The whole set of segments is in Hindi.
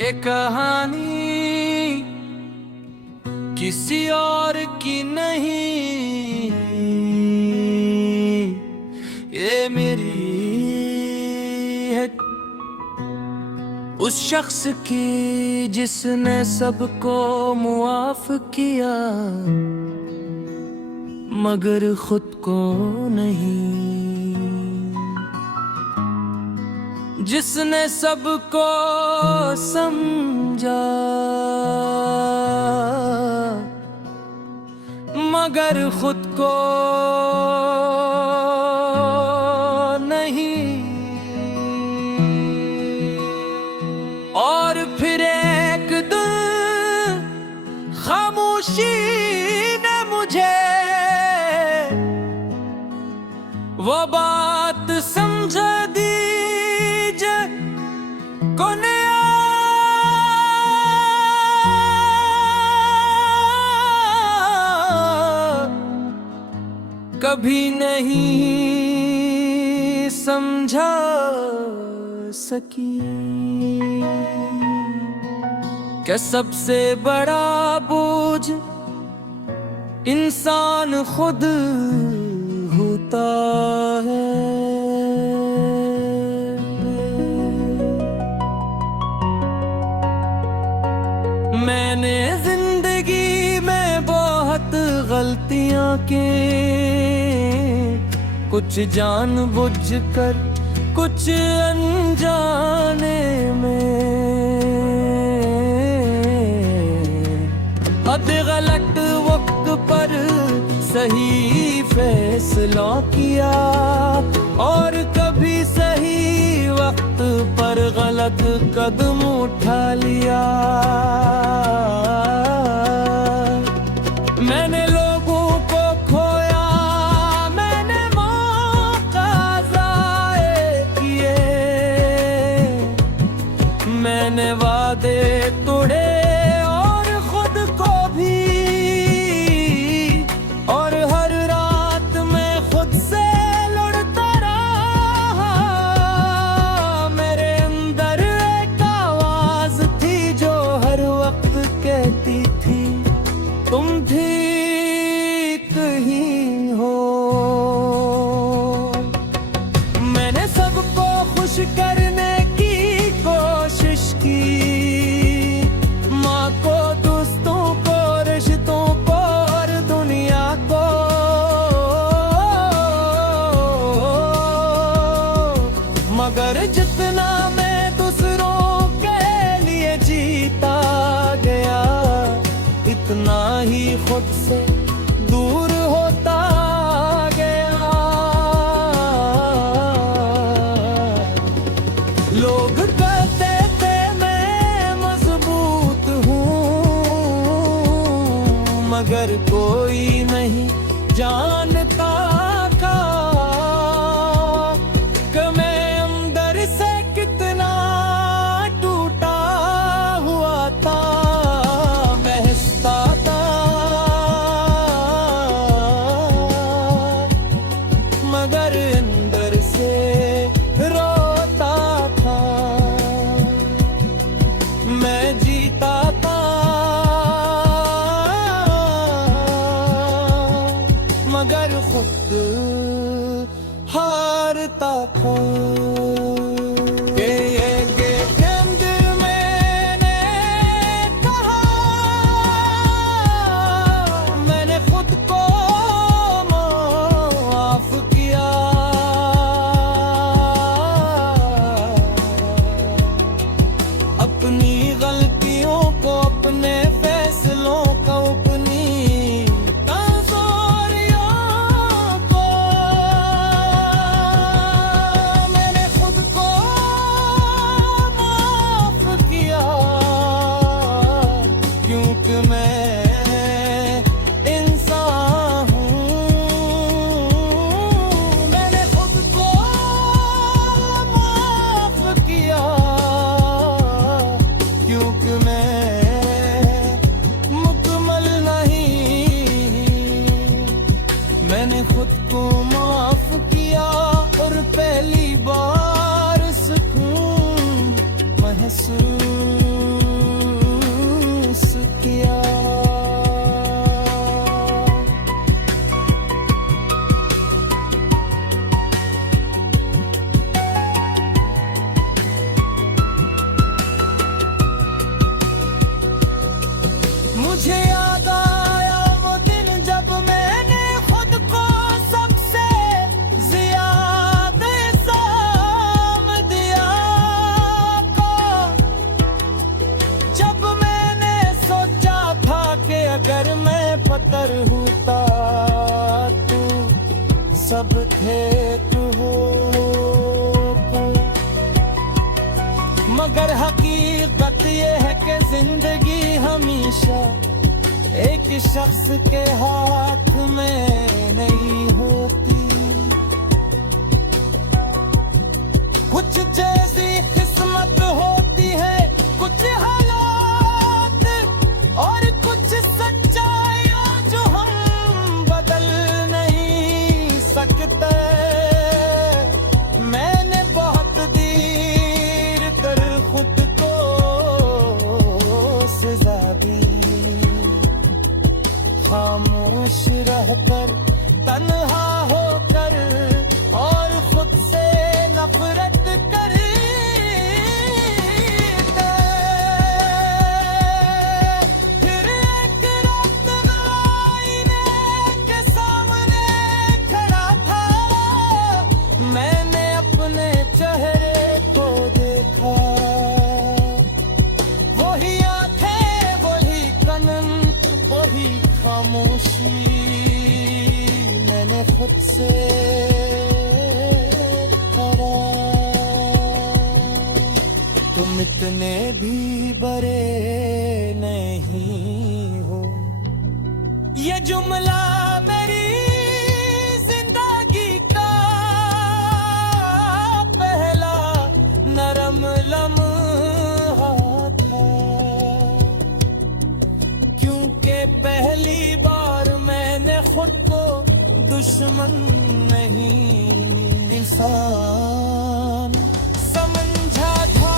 ये कहानी किसी और की नहीं, ये मेरी है। उस शख्स की जिसने सबको मुआफ किया मगर खुद को नहीं, जिसने सबको समझा मगर खुद को नहीं। और फिर एक दिन खामोशी ने मुझे वो बात समझा दी कभी नहीं समझा सकी कि सबसे बड़ा बोझ इंसान खुद होता है। मैंने जिंदगी में बहुत गलतियां की, कुछ जानबूझकर कुछ अनजाने में, हद गलत वक्त पर सही फैसला किया और कभी सही वक्त पर गलत कदम उठा लिया। मैंने लोगों को खोया, मैंने मौका ज़ाये किए, मैंने वादे तोड़े और खुद को भी, और हर रात मैं खुद से लड़ता रहा। मेरे अंदर एक आवाज थी जो हर वक्त कहती थी तुम ठीक ही हो। मैंने सबको खुश करने की कोशिश की, माँ को, दोस्तों को, रिश्तों को और दुनिया को, मगर जितना मैं दूसरों के लिए जीता गया इतना ही खुद से दूर होता गया। लोग कहते थे मैं मजबूत हूँ मगर कोई नहीं जानता था कि मैं अंदर से कितना टूटा हुआ था। मगर अंदर से रोता था, मैं जीता था मगर खुद हारता था। अपनी गलतियों को, अपने फैसलों को, अपनी कमजोरियों को मैंने खेत हो, मगर हकीकत ये है कि जिंदगी हमेशा एक शख्स के हाथ में नहीं होती। कुछ जैसी किस्मत होती है, कुछ हालात और कुछ सच्चाइयां जो हम बदल नहीं सकते। मैंने बहुत देर कर खुद को सजा दी, खामोश रहकर, तन्हा होकर और खुद से नफरत कर। फिर एक रात मैं आईने के सामने खड़ा था, मैंने अपने चेहरे को देखा। वही आंखें, वही कनन, वही खामोशी, मैंने खुद से करा। तुम इतने भी बड़े नहीं हो, ये जुमला मेरी जिंदगी का पहला नरम लम्हा था, क्योंकि पहली बार मैंने खुद को दुश्मन नहीं इंसान समझा था।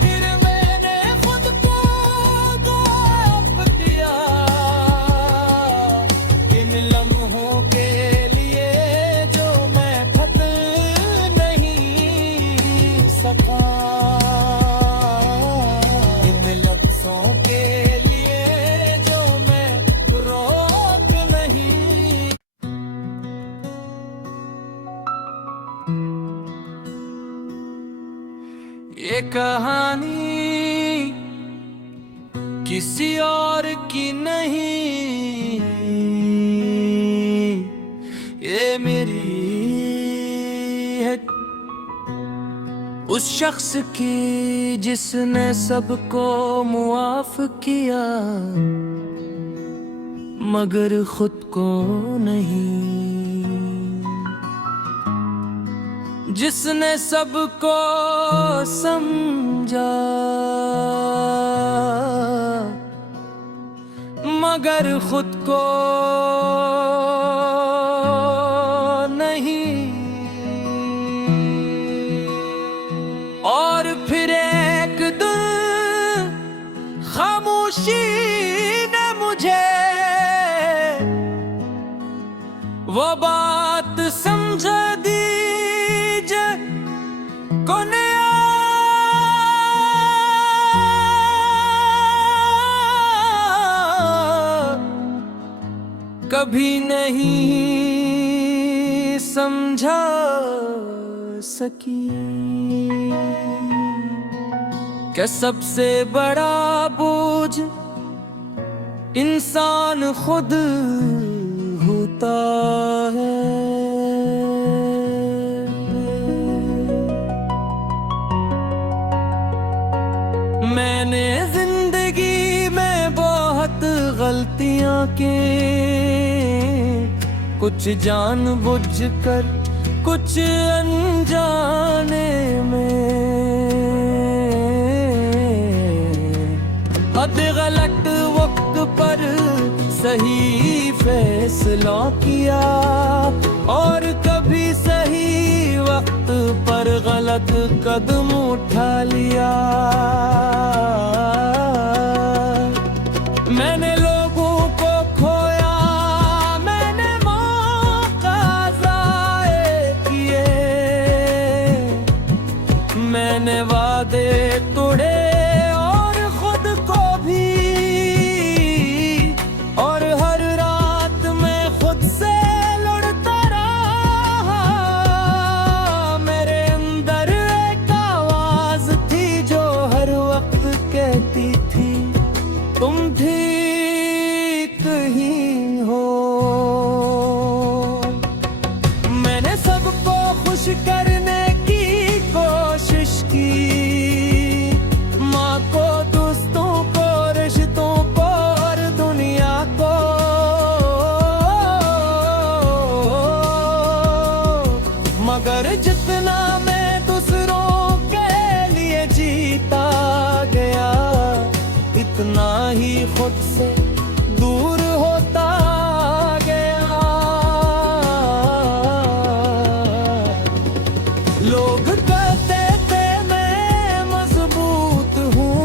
फिर मैंने खुद को गायब किया इन लम्हों के लिए जो मैं फत नहीं सका, इन लफ्जों के लिए जो मैं रोक नहीं। ये कहानी किसी और की नहीं, ये मेरी है, उस शख्स की जिसने सबको मुआफ किया मगर खुद को नहीं, जिसने सबको समझा मगर खुद को नहीं। और फिर एक दिन खामोशी ने मुझे वो बात समझा दी कभी नहीं समझा सकी कि सबसे बड़ा बोझ इंसान खुद होता है। मैंने जिंदगी में बहुत गलतियां की, कुछ जानबूझकर कुछ अनजाने में, हद गलत वक्त पर सही फैसला किया और कभी सही वक्त पर गलत कदम उठा लिया। मैंने लोगों को खोया, मैंने मौका ज़ाये किए, मैंने वादे तोड़े और खुद को भी, और हर रात मैं खुद से लड़ता रहा। मेरे अंदर एक आवाज थी जो हर पर जितना मैं दूसरों के लिए जीता गया, इतना ही खुद से दूर होता गया। लोग कहते थे मैं मजबूत हूँ,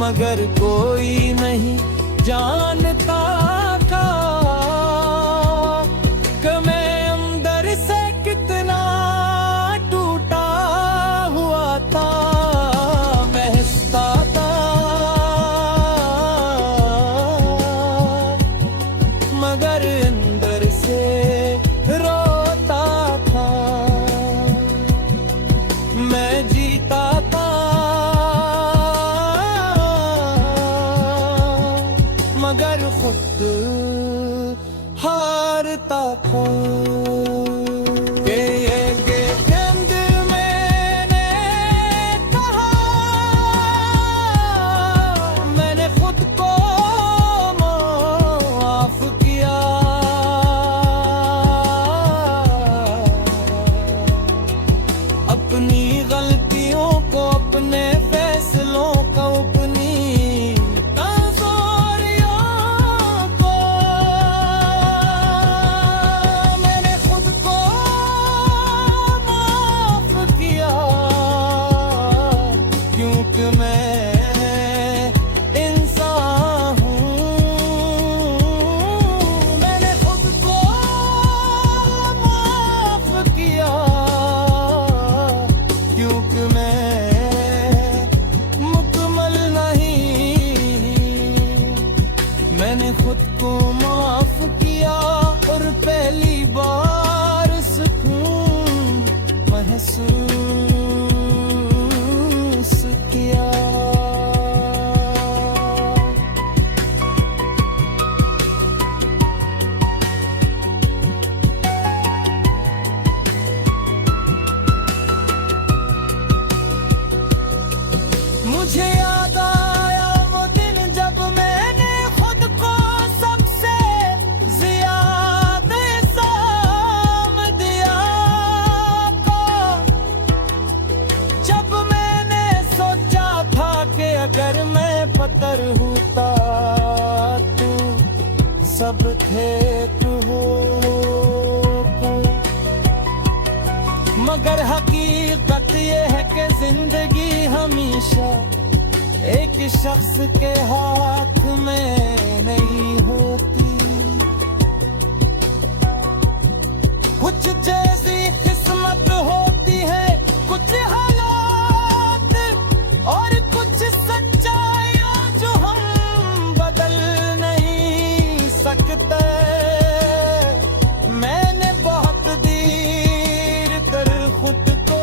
मगर कोई नहीं जानता था कि मैं अंदर से कितना टूटा हुआ था। मैं हंसता था मगर अंदर से रोता था। मैं जीता था मगर खुद हारता था। ये चंद मैंने कहा, मैंने खुद को माफ किया। अपनी गलतियों को, अपने फैसलों को, अपनी खुद को माफ किया और पहली बार सुकून महसूस किया। मुझे याद आया वो दिन जब मैंने खुद को सबसे ज्यादा साम दिया था। जब मैंने सोचा था कि अगर मैं पत्थर होता तो सब थे तू हो, मगर हकीकत ये है कि जिंदगी हमेशा एक शख्स के हाथ में नहीं होती। कुछ जैसी किस्मत होती है, कुछ हालात और कुछ सच्चाइयां जो हम बदल नहीं सकते। मैंने बहुत देर कर खुद को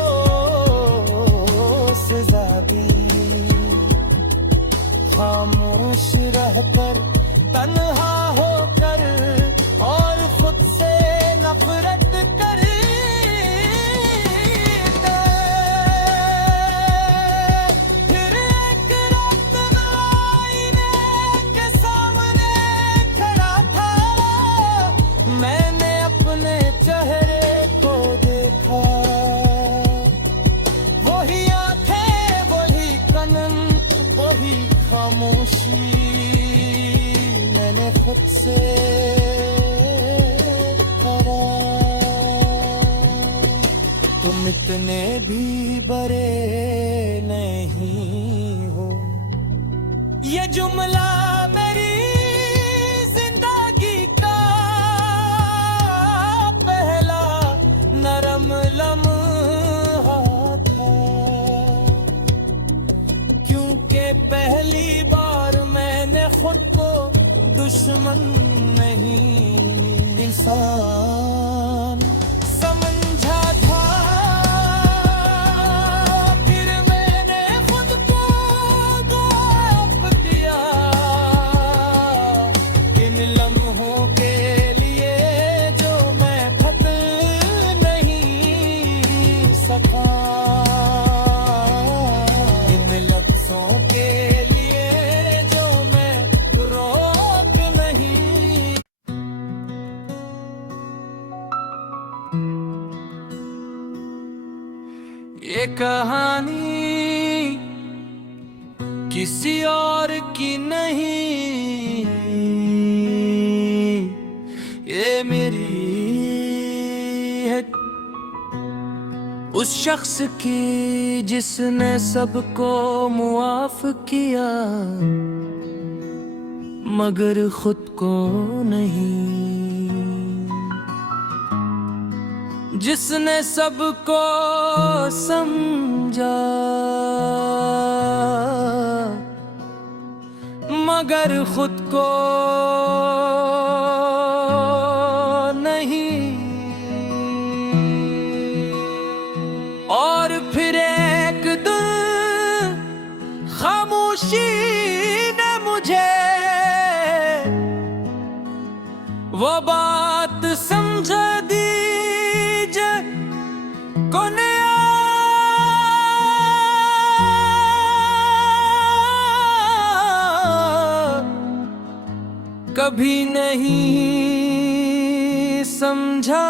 सजा दी, खामोश रहकर, तन्हा होकर और खुद से नफरत कर। फिर एक रात आईने के सामने खड़ा था, मैंने अपने चेहरे को देखा। वही आंखें, वही कनन, वही खामोशी, मैंने खुद से करा। तुम इतने भी बड़े नहीं हो, ये जुमला मेरी जिंदगी का पहला नरम लम्हा था। क्योंकि पहली बार मैंने खुद को दुश्मन नहीं इंसान समझा था। फिर मैंने खुद को गाफ दिया इन लम्हों के लिए जो मैं खत नहीं सका। इन लफ्जों के लिए जो मैं रोक नहीं ये कहानी किसी और की नहीं, ये मेरी है। उस शख्स की जिसने सबको मुआफ किया मगर खुद को नहीं, जिसने सबको समझा मगर खुद को नहीं। और फिर एक दिन खामोशी ने मुझे वो बात समझा दी कभी नहीं समझा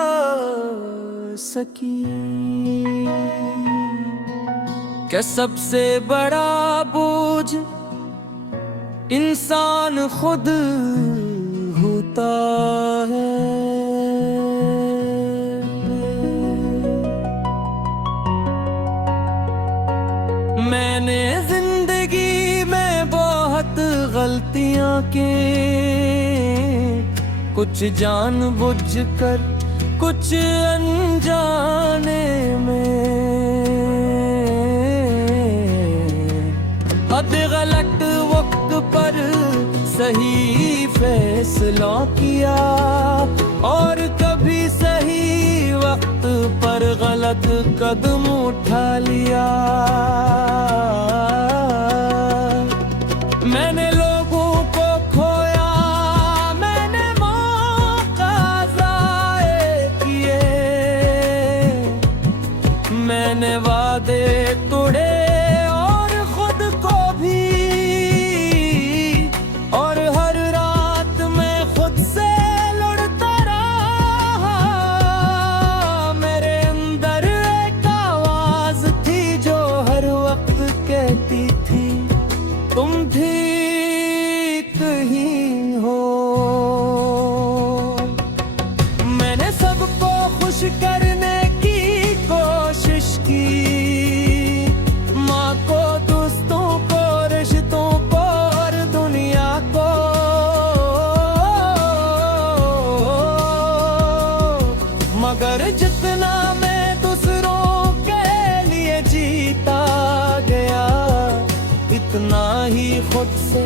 सकी। क्या सबसे बड़ा बोझ इंसान खुद होता है। मैंने जिंदगी में बहुत गलतियां की, कुछ जानबूझकर कुछ अनजाने में। हद गलत वक्त पर सही फैसला किया और कभी सही वक्त पर गलत कदम उठा लिया। मैंने लोगों को खोया, मैंने मौका ज़ाये किए, मैंने वादे तोड़े और खुद को भी, और हर रात मैं खुद से लड़ता रहा। मेरे अंदर एक आवाज थी जो हर वक्त कहती थी तुम ठीक ही हो। मैंने सबको खुश करने की कोशिश की, माँ को, दोस्तों को, रिश्तों को और दुनिया को। मगर जितना मैं दूसरों के लिए जीता गया इतना ही खुद से